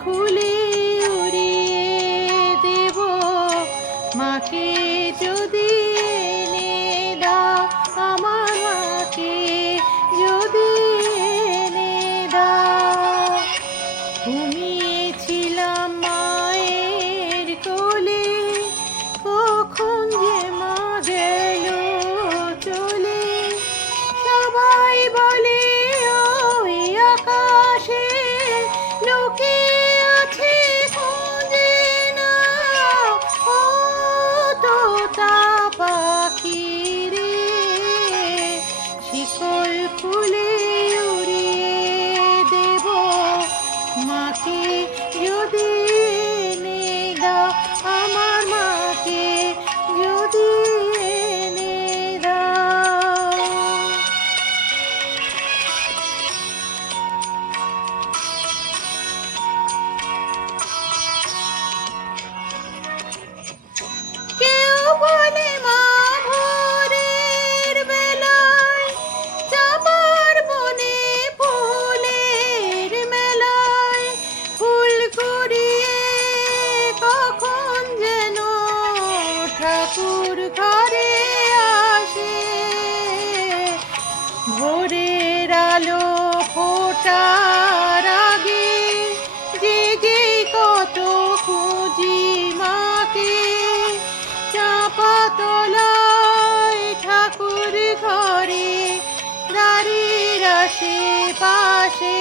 খুলে উড়িয়ে দেব মাকে যদি এনে দাও আমার মাকে যদি এনে দাও। ঘুমিয়েছিলাম মায়ের কোলে কখন যে মা গেল চলে। সবাই বলে ওই আকাশে লুকিয়ে আছে খুঁজে নাও ও তোতা পাখি রে। শিকল খুলে উড়িয়ে দেব মাকে যদি এনে দাও আমার মাকে যদি এনে দাও। কেউ বলে মা ভোরের বেলায় চাঁপার বনে ফুলের মেলায় ফুল কুড়িয়ে কখন যেন ঠাকুর ঘরে আসে। ভোরের আলো ফোটার আগে জেগে কত খুঁজি মাকে। চাঁপা তলায় ঠাকুর ঘরে দাঁড়িয়ে আশেপাশে